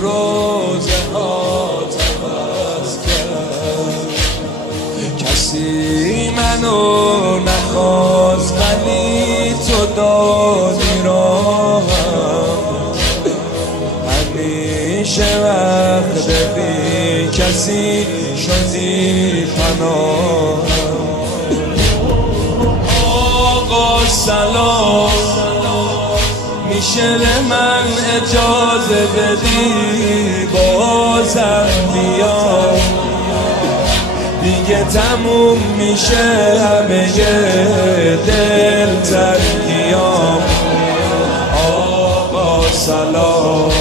روزه ها عوض کرد. کسی منو نخواست ولی تو دادی راهم، همیشه وقت بی کسی شدی پناهم. آقا سلام، میشه به من اجازه بدی بازم بیام؟ دیگه تموم میشه همه دل تنگیام. آقا سلام،